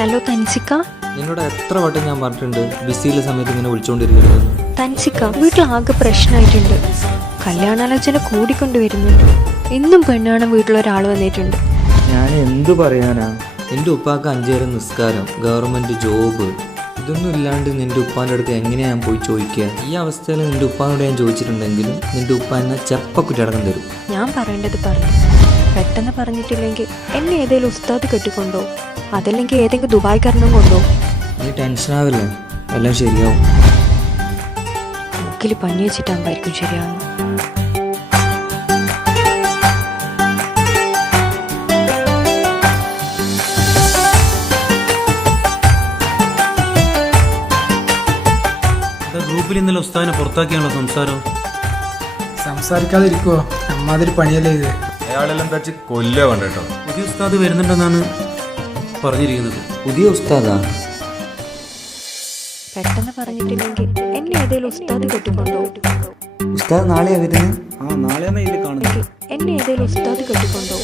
Hello തൻസിക്ക. നിന്നോട് എത്ര വട്ടം ഞാൻ പറഞ്ഞിട്ടുണ്ട് ബിസിയിലെ സമയത്ത് ഇങ്ങനെ വിളിച്ചോണ്ടിരിക്കരുത്. തൻസിക്ക, വീട്ടിലാകെ പ്രശ്നമായിട്ടുണ്ട്. കല്യാണാലോചന കൂടിക്കൊണ്ടുവരുന്നുണ്ട്. എന്നും പെണ്ണാണ് വീട്ടിലൊരാൾ വന്നിട്ടുണ്ട്. ഞാൻ എന്തു പറയാനാ? നിന്റെ ഉപ്പാക്ക് 5 നേരം നിസ്കാരം, ഗവൺമെന്റ് ജോബ്, ഇതൊന്നും ഇല്ലാണ്ട് നിന്റെ ഉപ്പാൻ്റെ അടുത്ത് എങ്ങനെയാ ഞാൻ പോയി ചോദിക്കുക? ഈ അവസ്ഥയിൽ നിന്റെ ഉപ്പാനോട് ഞാൻ ചോദിച്ചിട്ടുണ്ടെങ്കിലും നിന്റെ ഉപ്പ എന്നെ ചെപ്പക്കുറ്റി അടക്കം തരും. ഞാൻ പറയേണ്ടത് പറഞ്ഞു. പെട്ടെന്ന് പറഞ്ഞിട്ടില്ലെങ്കിൽ എന്നെ ഏതെങ്കിലും ഉസ്താദ് കെട്ടിക്കൊണ്ടോ, അതല്ലെങ്കിൽ ഏതെങ്കിലും ദുബായ്ക്കാരനും കൊണ്ടോ. നീ ടെൻഷനാവില്ലേ, എല്ലാം ശരിയാവും. മുക്കിൽ പഞ്ഞി വെച്ചിട്ടാകുമ്പോഴായിരിക്കും ശരിയാവുന്നു. ഗ്രൂപ്പിൽ ഇന്നലെ ഉസ്താദിനെ പുറത്താക്കിയാണല്ലോ സംസാരം. സംസാരിക്കാതിരിക്കുവോ? അമ്മാതിരി പണിയല്ലേ ഇത്. അയാളെല്ലാം തച്ച് കൊല്ല കണ്ടോ. പുതിയ ഉസ്താദ് വരുന്നുണ്ടെന്നാണ് പറഞ്ഞിരിക്കുന്നത്. പുതിയ ഉസ്താദാ? പെട്ടെന്ന് പറഞ്ഞിട്ടില്ലെങ്കിൽ എന്നെ ഏതെങ്കിലും ഉസ്താദ് കെട്ടിക്കൊണ്ടോ. ഉസ്താദ് നാളെയാ വരുന്നത്? നാളെയാണ് ഇതിൽ കാണുന്നത്. എന്നെ ഏതെങ്കിലും ഉസ്താദ് കെട്ടിക്കൊണ്ടോ.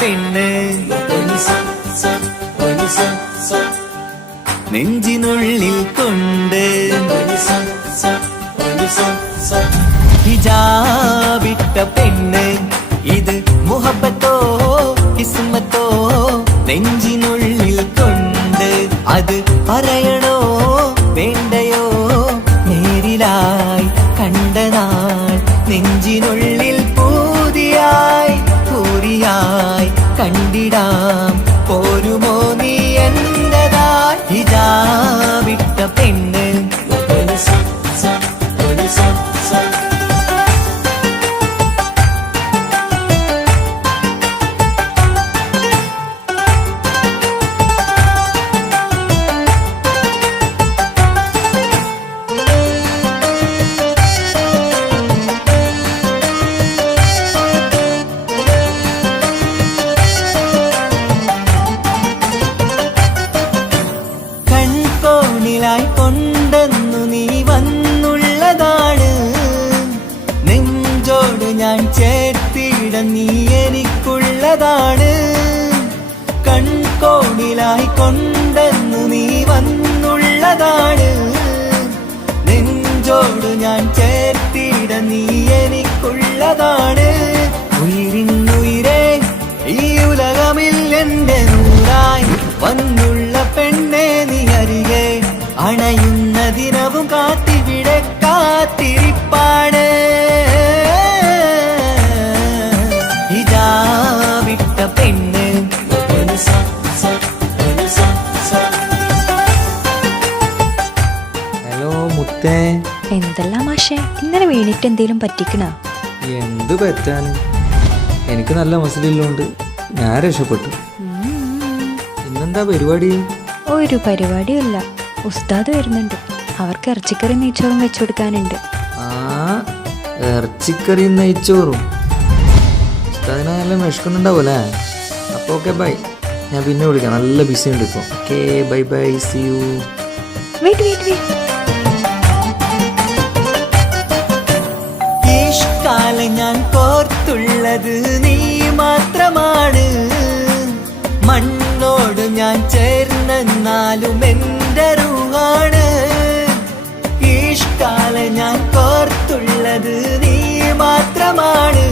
പെണ്ണ് നെഞ്ചിനുള്ളിൽ കൊണ്ട് ഹിജാബിട്ട പെണ്ണ്, ഇത് മുഹബത്തോ കിസ്മത്തോ നെഞ്ചിനുള്ളിൽ കൊണ്ട്. അത് പറയണോ വേണ്ടയോ, നേരിലായി കണ്ട നാൾ നെഞ്ചിനുള്ളിൽ പൂതിയായി പൂരിയായി കണ്ടിടാം. പോരുമോ നീ എന്നതാ ഹിജാബിട്ട പെണ്ണ്. കൊണ്ടെന്നു നീ വന്നുള്ളതാണ്, നെഞ്ചോട് ഞാൻ ചേർത്തിട നീ എനിക്കുള്ളതാണ്. കൺകോണിലായി കൊണ്ടെന്നു നീ വന്നുള്ളതാണ്, നെഞ്ചോട് ഞാൻ ചേർത്തിട നീ എനിക്കുള്ളതാണ്. ഉയിരിന്നുയിരേ ഈ ഉലകമിൽ എന്റെ നൂറായി വന്നുള്ള പെണ്ണെ നീ അരികെ അണയുന്ന ദിനവും കാത്തിവിടെ കാത്തിരിപ്പാണ്. ഹിജാബിട്ട പെണ്ണ്. ഹലോ മുത്തേ. എന്തെല്ലാം മാഷേ, ഇന്നലെ വീണിട്ട് എന്തേലും പറ്റിക്കണ? എന്ത് പറ്റാൻ, എനിക്ക് നല്ല മസിലുള്ളതുകൊണ്ട് ഞാൻ രക്ഷപ്പെട്ടു. ഇന്നെന്താ പരിപാടി? ഒരു പരിപാടിയല്ല, ഉസ്താദ് വരുന്നുണ്ട്. അവർക്ക് ഇറച്ചിക്കറി നെയ്ച്ചോറും വെച്ചു കൊടുക്കാനുണ്ട്. ആ, ഇറച്ചിക്കറിയും നെയ്ച്ചോറും. ഉസ്താദിനെ നല്ല വിശക്കുന്നുണ്ടാവൂല്ലേ? അപ്പോൾ ഓക്കെ ബൈ, ഞാൻ പിന്നെ വിളിക്കാം. നല്ല ബിസി ഉണ്ട് ഇപ്പോൾ. Okay bye bye, see you. Wait. ഇഷ്കാലം ഞാൻ കോർത്തുള്ളത് നീ മാത്രമാണ്, മണ്ണോട് ഞാൻ ചേർന്നെന്നാലും എന്റെ റൂഹാണ്. ഇഷ്കാലം ഞാൻ കോർത്തുള്ളത് നീ മാത്രമാണ്.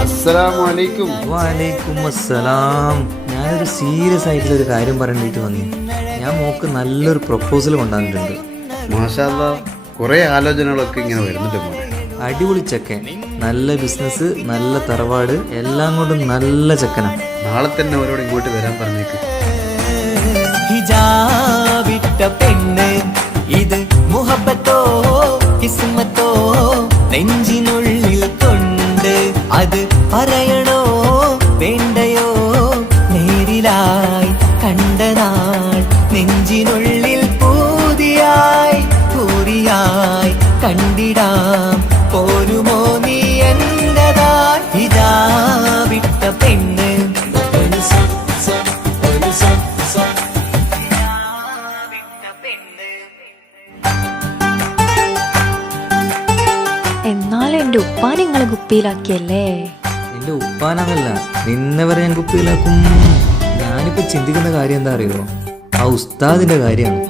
അസ്സലാമു അലൈക്കും. വലൈക്കും അസ്സലാം. ഞാനൊരു സീരിയസ് ആയിട്ടുള്ളൊരു കാര്യം പറയാനായിട്ട് വന്നു. ഞാൻ മോക്ക് നല്ലൊരു പ്രപ്പോസൽ കൊണ്ടുവന്നിട്ടുണ്ട്. മാഷാ അല്ലാഹ്, കുറെ ആലോചനകളൊക്കെ ഇങ്ങനെ വരുന്നുണ്ട് മോനെ. അടിപൊളി ചെക്കൻ, നല്ല ബിസിനസ്, നല്ല തറവാട്, എല്ലാം കൊണ്ടും നല്ല ചെക്കനാ. നാളെ തന്നെ അവരോട് ഇങ്ങോട്ട് വരാൻ പറഞ്ഞേക്ക്. ഹിജാബിട്ട പെണ്ണ്, ഇത് മുഹബത്തോ കിസ്മത്തോ നെഞ്ചിനുള്ളിൽ കൊണ്ട് അത് പറയണോ വേണ്ടയോ നേരിലായി കണ്ട നാൾ നെഞ്ചിനുള്ളിൽ പൂതിയായി പൂരിയായി കണ്ടിടാം പോരുമോ നീ എന്റതായി ഇതാ വിട്ട പെണ്ണ് എന്നാലും എൻ്റെ ഉപ്പാനെ നിങ്ങളെ കുപ്പിയിലാക്കിയല്ലേ? നിന്റെ ഉപ്പാനല്ല, നിന്നെ വരെ ഞാൻ കുപ്പിയിലാക്കും. ഞാനിപ്പോ ചിന്തിക്കുന്ന കാര്യം എന്താ അറിയോ? ആ ഉസ്താദിന്റെ കാര്യമാണ്.